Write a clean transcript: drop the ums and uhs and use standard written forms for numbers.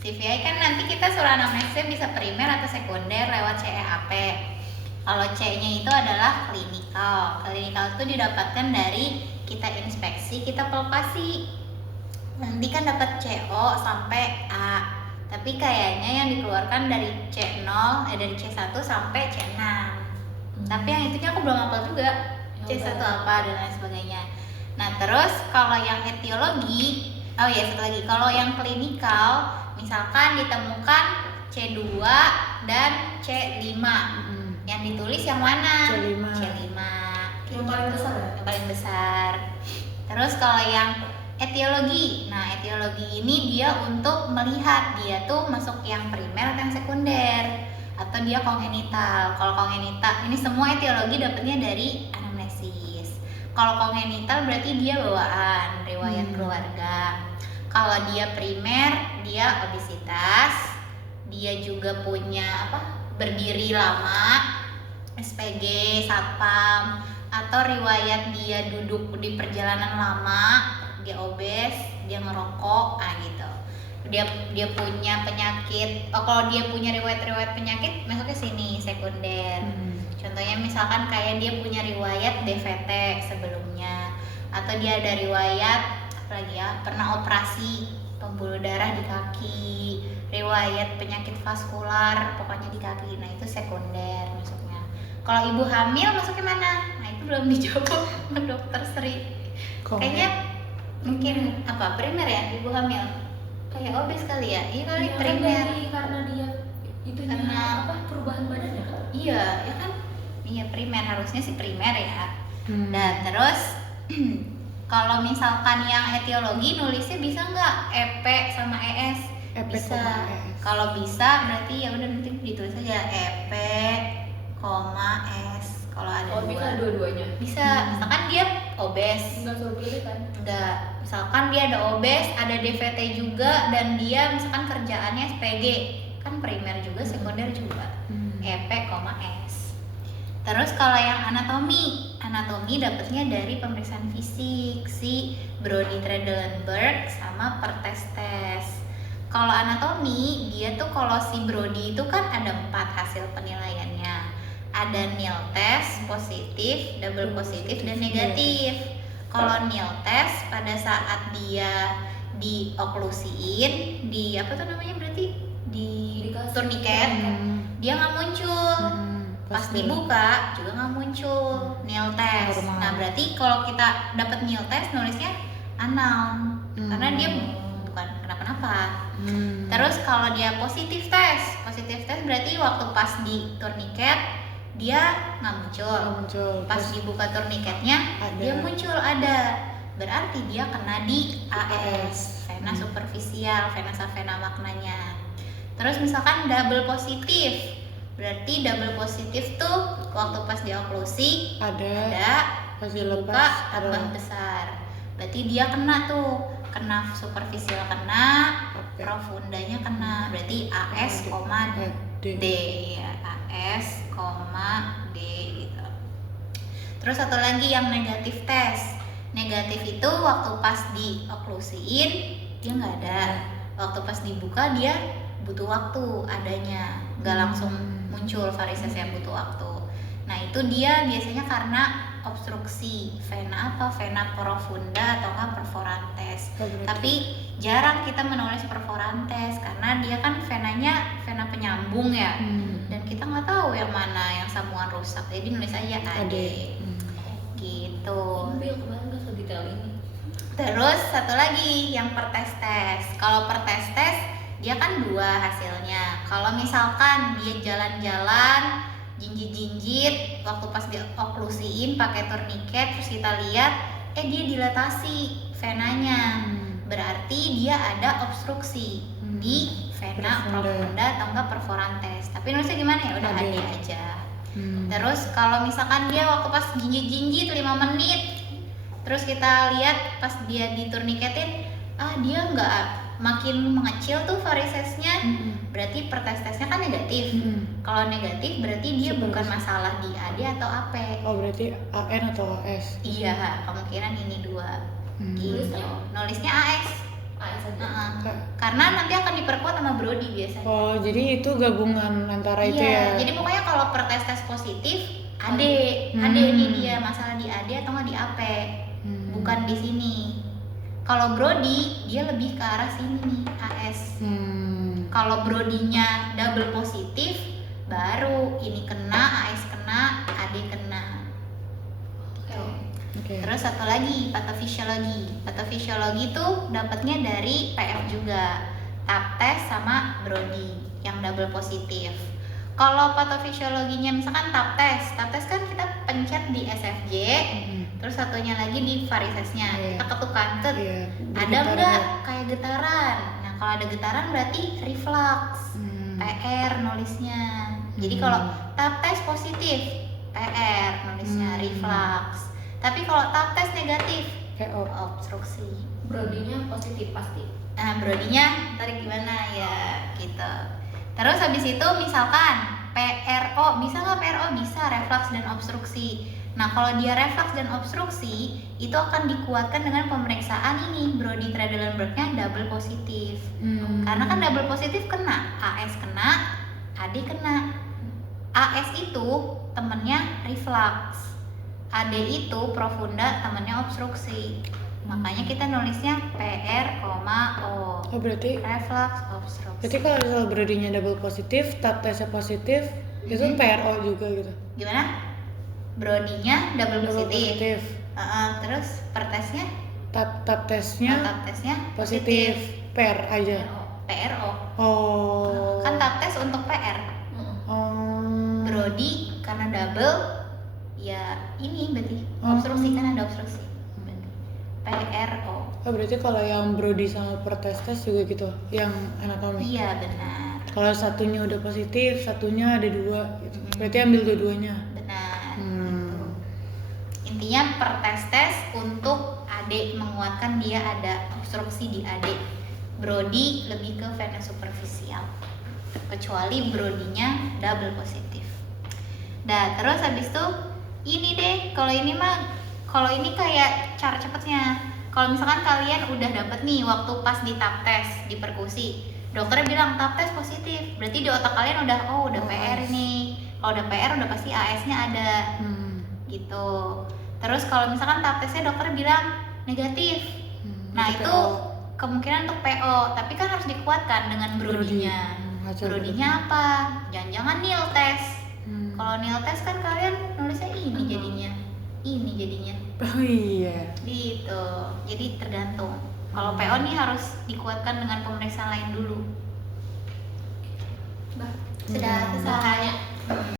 CVI kan nanti kita suruh anamnesisnya bisa primer atau sekunder lewat CEAP. Kalau C-nya itu adalah klinikal. Klinikal itu didapatkan dari kita inspeksi, kita palpasi. Nanti kan dapat CO sampai A. Tapi kayaknya yang dikeluarkan dari C0, dari C1 sampai C6. Tapi yang itunya aku belum hafal juga. C1 apa dan lain sebagainya. Nah, terus kalau yang etiologi, satu lagi. Kalau yang klinikal, misalkan ditemukan C2 dan C5. Yang ditulis yang mana? C5. Yang paling besar ya? Yang paling besar. Terus kalau yang etiologi. Nah, etiologi ini dia untuk melihat dia tuh masuk yang primer atau yang sekunder atau dia kongenital. Kalau kongenital, ini semua etiologi dapatnya dari anamnesis. Kalau kongenital berarti dia bawaan, riwayat keluarga. Kalau dia primer, dia obesitas. Dia juga punya berdiri lama, SPG, satpam, atau riwayat dia duduk di perjalanan lama, dia obes, dia ngerokok, gitu. Dia punya penyakit. Kalau dia punya riwayat penyakit, masuknya sini sekunder. Contohnya misalkan kayak dia punya riwayat DVT sebelumnya, atau dia ada riwayat pernah operasi pembuluh darah di kaki, riwayat penyakit vaskular pokoknya di kaki. Nah, itu sekunder masuknya. Kalau ibu hamil masuknya mana? Nah, itu belum dijawab sama dokter Sri. Kayaknya mungkin primer ya ibu hamil. Kayak obes kali ya? Iya kali, primer. Karena dia itu perubahan badannya kan? Iya, ya kan? Iya, primer, harusnya sih primer ya. Dan terus kalau misalkan yang etiologi nulisnya bisa nggak EP sama ES? Bisa. Kalau bisa berarti ya udah nanti ditulis aja EP, S. Kalau ada bisa dua-duanya? Bisa. Misalkan dia obes. Nggak suruh pilih kan? Enggak. Misalkan dia ada obes, ada DVT juga, dan dia misalkan kerjaannya SPG, kan primer juga, sekunder juga. EP, S. Terus kalau yang anatomi dapatnya dari pemeriksaan fisik si Brody Tredelenburg sama Pertestes. Kalau anatomi dia tuh kalau si Brody itu kan ada 4 hasil penilaiannya. Ada nil test, positif, double positif, dan negatif. Kalau nil test pada saat dia dioklusiin, di turniket, dia nggak muncul. Pas dibuka juga nggak muncul nil test. Nah, berarti kalau kita dapat nil test nulisnya anal, karena dia bukan kenapa-napa. Terus kalau dia positif test berarti waktu pas di turniket dia nggak muncul. Pas dibuka turniketnya dia muncul, ada. Berarti dia kena di AS, vena superficial, vena savena maknanya. Terus misalkan double positif, berarti double positif tuh waktu pas dioklusi ada dibuka tambah besar. Berarti dia kena superficial kena, profundanya kena. Berarti AS, D ya, AS, D gitu. Terus satu lagi yang negatif tes. Negatif itu waktu pas dioklusiin dia nggak ada. Waktu pas dibuka dia butuh waktu adanya, nggak langsung muncul varises yang butuh waktu. Nah, itu dia biasanya karena obstruksi vena profunda atau enggak perforantes. Tapi jarang kita menulis perforantes karena dia kan venanya vena penyambung ya. Dan kita nggak tahu yang mana yang sambungan rusak. Jadi nulis aja AD. Gitu. Kemarin nggak sedetail ini. Terus satu lagi yang pertestes. Kalau pertestes dia kan 2 hasilnya. Kalau misalkan dia jalan-jalan jinjit-jinjit waktu pas dioklusiin pakai turniket, terus kita lihat dia dilatasi venanya, berarti dia ada obstruksi di vena profunda atau enggak perforantes. Tapi nulisnya gimana ya? Udah ada aja. Terus kalau misalkan dia waktu pas jinjit-jinjit 5 menit, terus kita lihat pas dia diturniketin, dia enggak makin mengecil tuh varisesnya, berarti pertestesnya kan negatif. Kalau negatif berarti dia bukan masalah di AD atau AP. Berarti AN atau AS? Iya, kemungkinan ini 2. Gitu. Nulisnya AS. AS aja. Karena nanti akan diperkuat sama Brody biasanya. Oh, jadi itu gabungan antara itu Iya, ya. jadi pokoknya kalau per tes positif, AD ini dia masalah di AD atau nggak di AP, bukan di sini. Kalau Brody dia lebih ke arah sini nih, AS. Kalau Brody-nya double positif, baru ini kena, AS kena, AD kena. Oke. Terus satu lagi patofisiologi. Patofisiologi itu dapatnya dari PF juga, TAP test sama Brody yang double positif. Kalau patofisiologinya misalkan TAP test kan kita pencet di SFJ, terus satunya lagi di varisesnya, kita ketukan tuh, ada nggak kayak getaran? Nah kalau ada getaran berarti reflux, PR nulisnya. Jadi kalau TAP test positif, PR nulisnya reflux. Tapi kalau TAP test negatif, obstruksi. Brody-nya positif pasti. Nah, Brody-nya tadi gimana ya gitu. Terus habis itu misalkan PRO, bisa nggak PRO? Bisa, reflux dan obstruksi. Nah, kalau dia reflux dan obstruksi, itu akan dikuatkan dengan pemeriksaan ini, Brody Trendelenburg-nya double positif. Karena kan double positif kena, AS kena, AD kena. AS itu temennya reflux. AD itu profunda temennya obstruksi. Makanya kita nulisnya PR, O. Oh, berarti reflux obstruksi. Berarti kalau misal Brody-nya double positif, TAP testnya positif, itu PRO juga gitu. Gimana? Brody-nya double positif. Terus per tesnya? TAP testnya positif. PR aja. PRO. Oh. Kan TAP tes untuk PR. Brody karena double, ya ini berarti obstruksi, kan ada obstruksi. PRO. Oh, berarti kalau yang Brody sama per tes juga gitu, yang anatomi. Iya benar. Kalau satunya udah positif, satunya ada 2 gitu. Berarti ambil dua-duanya. Benar. Gitu. Intinya per tes untuk AD menguatkan dia ada obstruksi di AD. Brody lebih ke vena superficial. Kecuali Brody-nya double positif. Nah, terus habis itu ini deh, kalau ini kayak cara cepetnya. Kalau misalkan kalian udah dapet nih waktu pas di TAP tes di perkusi, dokternya bilang TAP tes positif, berarti di otak kalian udah PR ini. Kalau udah PR udah pasti AS-nya ada, gitu. Terus kalau misalkan TAP tesnya dokter bilang negatif, nah itu kemungkinan untuk PO, tapi kan harus dikuatkan dengan Brody-nya. Brody-nya apa? Jangan-jangan nil tes. Kalau nil tes kan kalian nulisnya ini jadinya. Oh iya. Gitu. Jadi tergantung. Kalau PO nih harus dikuatkan dengan pemeriksaan lain dulu. Sudah selesai.